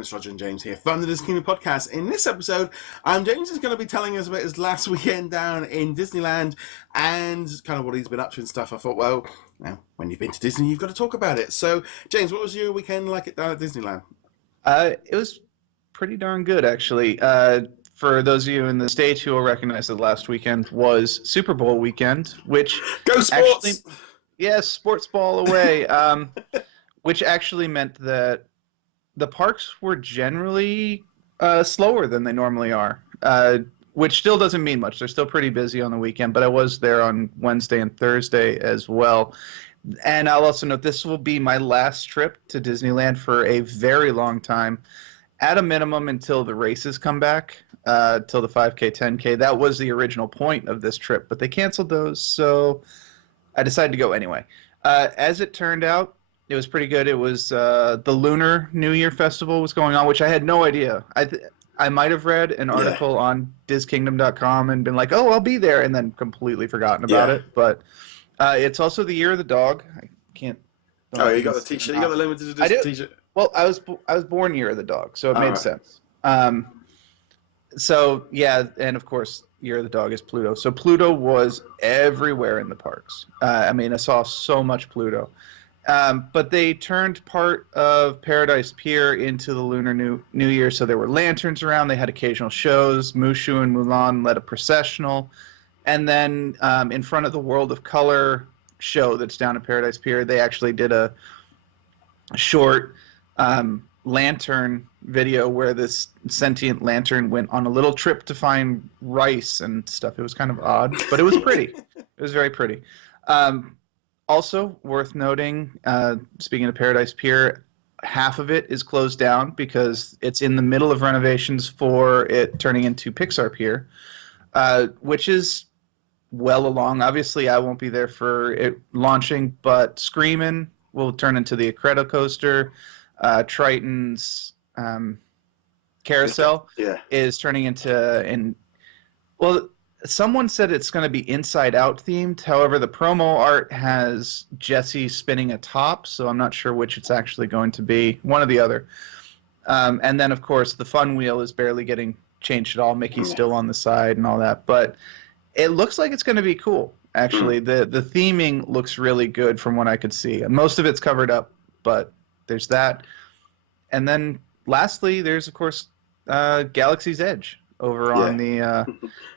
It's Roger and James here from the DisKingdom Podcast. In this episode, James is going to be telling us about his last weekend down in Disneyland and kind of what he's been up to and stuff. I thought, well, now, when you've been to Disney, you've got to talk about it. So, James, what was your weekend like down at Disneyland? It was pretty darn good, actually. For those of you in the States who will recognize that last weekend was Superbowl weekend, which... Go sports! Yes, sports ball away. Which actually meant that the parks were generally slower than they normally are, which still doesn't mean much. They're still pretty busy on the weekend, but I was there on Wednesday and Thursday as well. And I'll also note this will be my last trip to Disneyland for a very long time, at a minimum until the races come back, till the 5K, 10K. That was the original point of this trip, but they canceled those, so I decided to go anyway. As it turned out, it was pretty good. It was the Lunar New Year festival was going on, which I had no idea. I might have read an article on DisKingdom.com and been like, oh, I'll be there, and then completely forgotten about it. But it's also the Year of the Dog. I can't... Oh, you got the t-shirt? You got the limited edition t-shirt? Well, I was born Year of the Dog, so it made sense. So, yeah, and of course, Year of the Dog is Pluto. So Pluto was everywhere in the parks. I mean, I saw so much Pluto. But they turned part of Paradise Pier into the Lunar New Year, so there were lanterns around. They had occasional shows. Mushu and Mulan led a processional. And then in front of the World of Color show that's down at Paradise Pier, they actually did a short lantern video where this sentient lantern went on a little trip to find rice and stuff. It was kind of odd, but it was pretty. It was very pretty. Also, worth noting, speaking of Paradise Pier, half of it is closed down because it's in the middle of renovations for it turning into Pixar Pier, which is well along. Obviously, I won't be there for it launching, but Screamin' will turn into the Incredicoaster coaster. Triton's Carousel is turning into... Well, someone said it's going to be Inside Out themed. However, the promo art has Jessie spinning a top, so I'm not sure which it's actually going to be. One or the other. And then, of course, the Fun Wheel is barely getting changed at all. Mickey's still on the side and all that. But it looks like it's going to be cool, actually. The theming looks really good from what I could see. Most of it's covered up, but there's that. And then, lastly, there's, of course, Galaxy's Edge over on the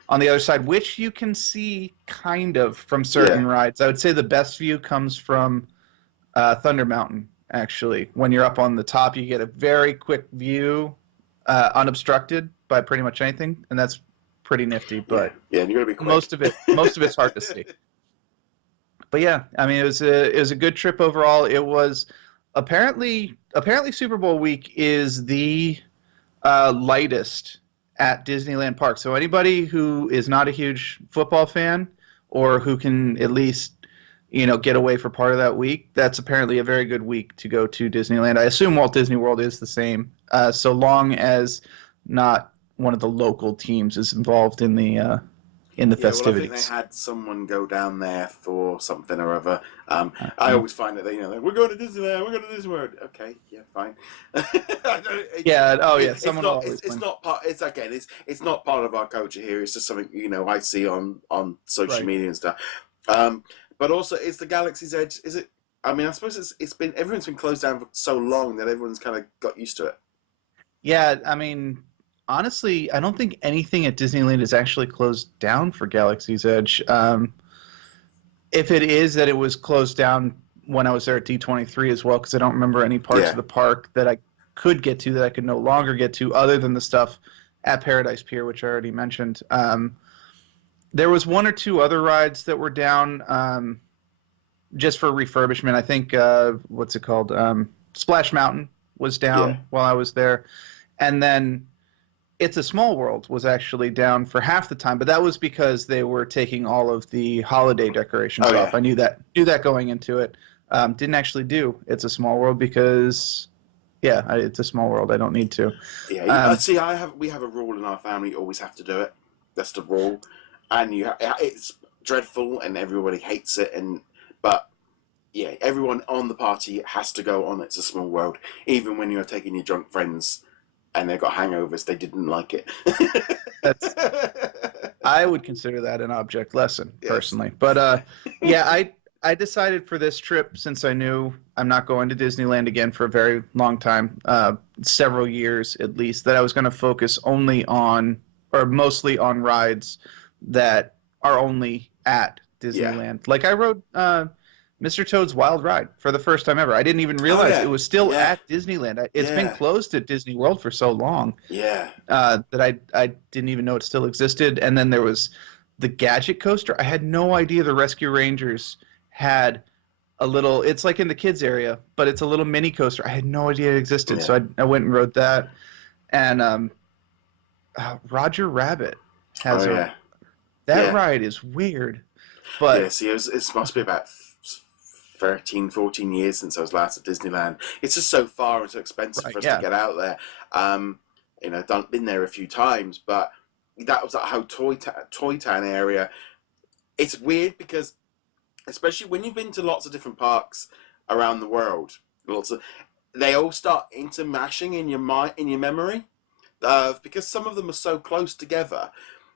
other side, which you can see kind of from certain rides. I would say the best view comes from Thunder Mountain, actually. When you're up on the top, you get a very quick view, unobstructed by pretty much anything, and that's pretty nifty. But and you're gonna be quick. most of it's hard to see. But yeah, I mean, it was a good trip overall. It was apparently Super Bowl week is the lightest at Disneyland Park. So anybody who is not a huge football fan or who can at least, get away for part of that week, that's apparently a very good week to go to Disneyland. I assume Walt Disney World is the same, so long as not one of the local teams is involved in the festivities. Well, I think they had someone go down there for something or other. I always find that we're going to Disneyland, we're going to Disney World. Okay, yeah, fine. Someone always. It's not part. It's not part of our culture here. It's just something I see on social media and stuff. But also, it's the Galaxy's Edge. Is it? I mean, I suppose everyone's been closed down for so long that everyone's kind of got used to it. Yeah, I mean, honestly, I don't think anything at Disneyland is actually closed down for Galaxy's Edge. If it is that it was closed down when I was there at D23 as well, because I don't remember any parts of the park that I could get to that I could no longer get to other than the stuff at Paradise Pier, which I already mentioned. There was one or two other rides that were down just for refurbishment. I think, what's it called? Splash Mountain was down while I was there. And then It's a Small World was actually down for half the time, but that was because they were taking all of the holiday decorations off. I knew that going into it. Didn't actually do It's a Small World because, it's a small world. I don't need to. Yeah, we have a rule in our family. You always have to do it. That's the rule, and it's dreadful, and everybody hates it. But everyone on the party has to go on It's a Small World, even when you're taking your drunk friends and they got hangovers, they didn't like it. That's I would consider that an object lesson Yes. personally. But yeah, I decided for this trip, since I knew I'm not going to Disneyland again for a very long time, several years at least, that I was going to focus only on, or mostly on, rides that are only at Disneyland. Like I rode Mr. Toad's Wild Ride for the first time ever. I didn't even realize it was still at Disneyland. It's been closed at Disney World for so long that I didn't even know it still existed. And then there was the Gadget Coaster. I had no idea the Rescue Rangers had a little, it's like in the kids area, but it's a little mini coaster. I had no idea it existed. So I went and rode that. And Roger Rabbit has that ride is weird. But see, it must be about 13, 14 years since I was last at Disneyland. It's just so far and so expensive for us to get out there. You know, I've been there a few times, but that was that whole Toy Town area. It's weird because, especially when you've been to lots of different parks around the world, they all start intermashing in your mind, in your memory, because some of them are so close together.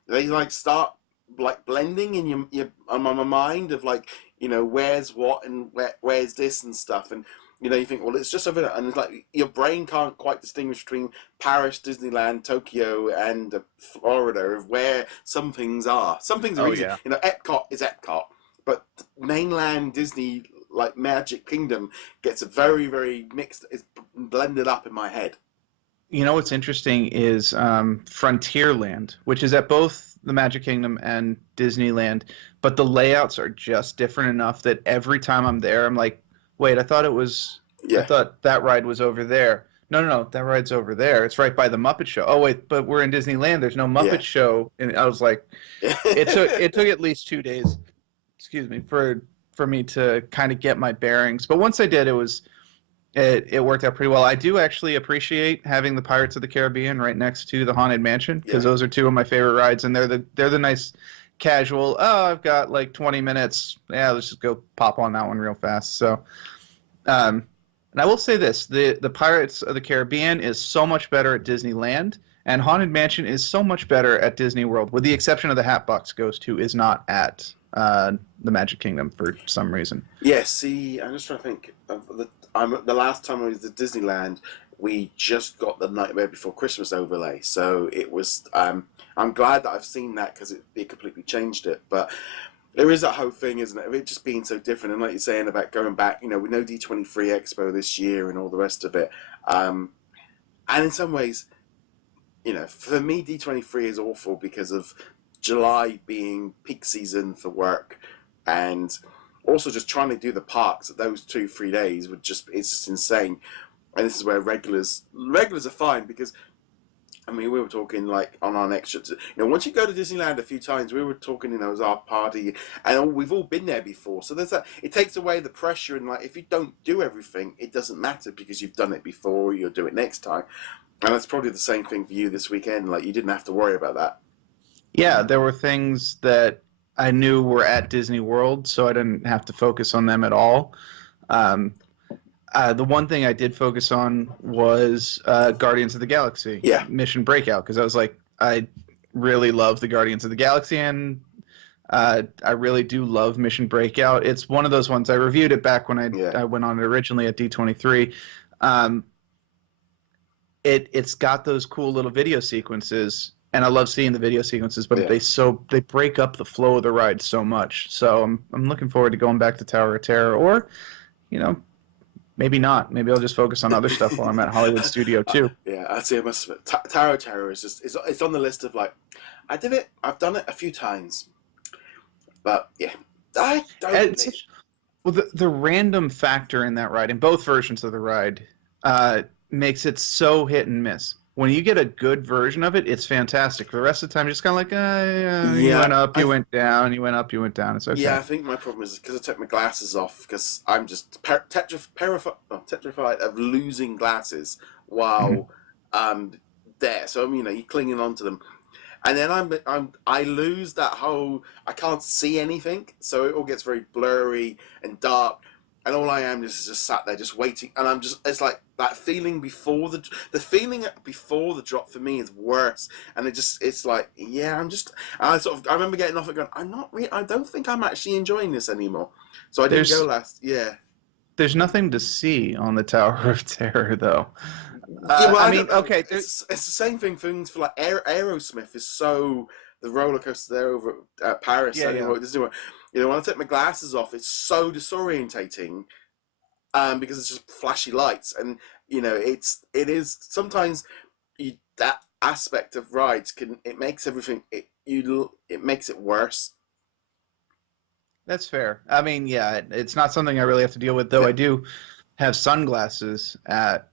They like start like blending in your my mind of like, you know, where's what and where's this and stuff, and you know, you think, well, it's just over there, and it's like your brain can't quite distinguish between Paris, Disneyland, Tokyo, and Florida of where some things are. Some things are easy. You know, Epcot is Epcot, but mainland Disney, like Magic Kingdom, gets a very, very mixed. It's blended up in my head. You know what's interesting is Frontierland, which is at both the Magic Kingdom and Disneyland, but the layouts are just different enough that every time I'm there, I'm like, wait, I thought it was, I thought that ride was over there. No, that ride's over there. It's right by the Muppet Show. Oh, wait, but we're in Disneyland. There's no Muppet Show. And I was like, it took at least 2 days, excuse me, for me to kind of get my bearings. But once I did, it worked out pretty well. I do actually appreciate having the Pirates of the Caribbean right next to the Haunted Mansion, because those are two of my favorite rides, and they're the nice casual, I've got like 20 minutes. Yeah, let's just go pop on that one real fast. So, and I will say this, the Pirates of the Caribbean is so much better at Disneyland, and Haunted Mansion is so much better at Disney World, with the exception of the Hatbox Ghost, who is not at the Magic Kingdom for some reason. Yeah, see, I'm just trying to think of the last time I was at Disneyland, we just got the Nightmare Before Christmas overlay, so it was. I'm glad that I've seen that, because it completely changed it. But there is that whole thing, isn't it, of it just being so different. And like you're saying about going back, you know, we know D23 Expo this year and all the rest of it. And in some ways, you know, for me, D23 is awful because of July being peak season for work, and also just trying to do the parks at those 2-3 days it's just insane. And this is where regulars are fine, because I mean, we were talking like on our next trip, you know, once you go to Disneyland a few times, we were talking, you know, it was our party, and we've all been there before, so there's that. It takes away the pressure, and like if you don't do everything, it doesn't matter because you've done it before, you'll do it next time. And that's probably the same thing for you this weekend. Like, you didn't have to worry about that. Yeah, there were things that I knew were at Disney World, so I didn't have to focus on them at all. The one thing I did focus on was Guardians of the Galaxy Mission Breakout, because I was like, I really love the Guardians of the Galaxy, and I really do love Mission Breakout. It's one of those ones, I reviewed it back when I went on it originally at D23. It's got those cool little video sequences, and I love seeing the video sequences, but they break up the flow of the ride so much. So I'm looking forward to going back to Tower of Terror, or, you know, maybe not. Maybe I'll just focus on other stuff while I'm at Hollywood Studio too. I'd say Tower of Terror is just it's on the list of like, I did it. I've done it a few times, but I don't. Well, the random factor in that ride, in both versions of the ride, makes it so hit and miss. When you get a good version of it, it's fantastic. For the rest of the time, you're just kind of like, you went up, you went down, you went up, you went down. It's okay. Yeah, I think my problem is because I took my glasses off, because I'm just petrified of losing glasses while there. So, you know, you're clinging onto them. And then I lose that whole, I can't see anything. So it all gets very blurry and dark. and all I am is just sat there, just waiting, and I'm just, it's like that feeling before the feeling before the drop for me is worse, and it's like, yeah, I remember getting off it going, I don't think I'm actually enjoying this anymore, so I didn't go last, yeah. There's nothing to see on the Tower of Terror, though. Yeah, well, I mean, okay, it's the same thing. Things for like Aerosmith is so the roller coaster there over at Paris. Yeah, Disneyland. You know, when I take my glasses off, it's so disorientating, because it's just flashy lights, and you know, it is sometimes that aspect of rides makes everything it makes it worse. That's fair. I mean, yeah, it's not something I really have to deal with, though. Yeah. I do have sunglasses at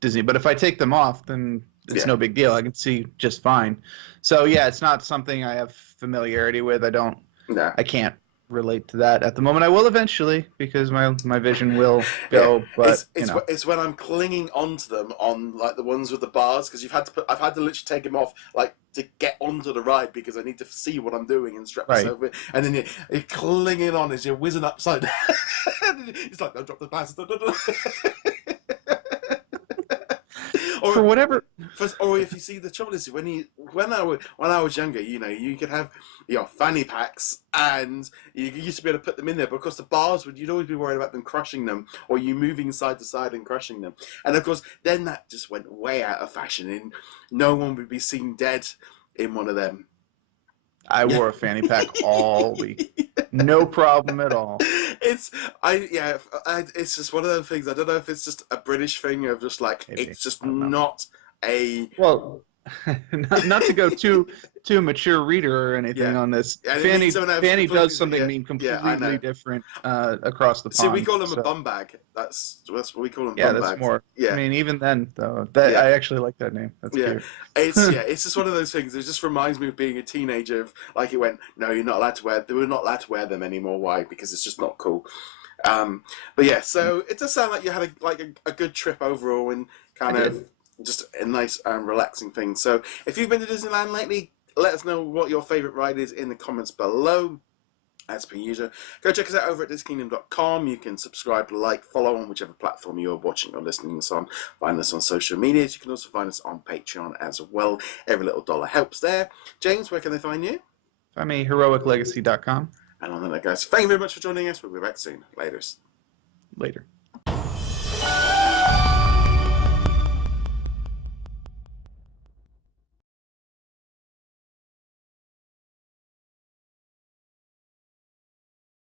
Disney, but if I take them off, then it's no big deal. I can see just fine. So yeah, it's not something I have familiarity with. I can't relate to that at the moment. I will eventually, because my vision will go. But it's when I'm clinging onto them on like the ones with the bars, because I've had to literally take them off like to get onto the ride, because I need to see what I'm doing and strap myself in, and then you're clinging on as you're whizzing upside down. It's like, don't drop the glasses. For whatever. Or if you see, the trouble is when I was younger, you know, you could have fanny packs, and you used to be able to put them in there, because the bars you'd always be worried about them crushing them, or you moving side to side and crushing them. And of course, then that just went way out of fashion, and no one would be seen dead in one of them. I wore a fanny pack all week. No problem at all. It's just one of those things. I don't know if it's just a British thing of just like, maybe. It's just not a... Well, not to go too mature reader or anything on this. Fanny does something completely different across the pond. See, we call them a bum bag. That's what we call them. Yeah, bum that's bags. More. Yeah, I mean, even then though, I actually like that name. That's cute. It's just one of those things. It just reminds me of being a teenager. Of like, it went, no, you're not allowed to wear. We're not allowed to wear them anymore. Why? Because it's just not cool. But yeah, so it does sound like you had a good trip overall, and kind of just a nice relaxing thing. So if you've been to Disneyland lately, let us know what your favourite ride is in the comments below. As per usual, go check us out over at DisKingdom.com. You can subscribe, like, follow on whichever platform you're watching or listening to us on. Find us on social media. You can also find us on Patreon as well. Every little dollar helps there. James, where can they find you? Find me heroiclegacy.com. And on that, guys, thank you very much for joining us. We'll be back soon. Later.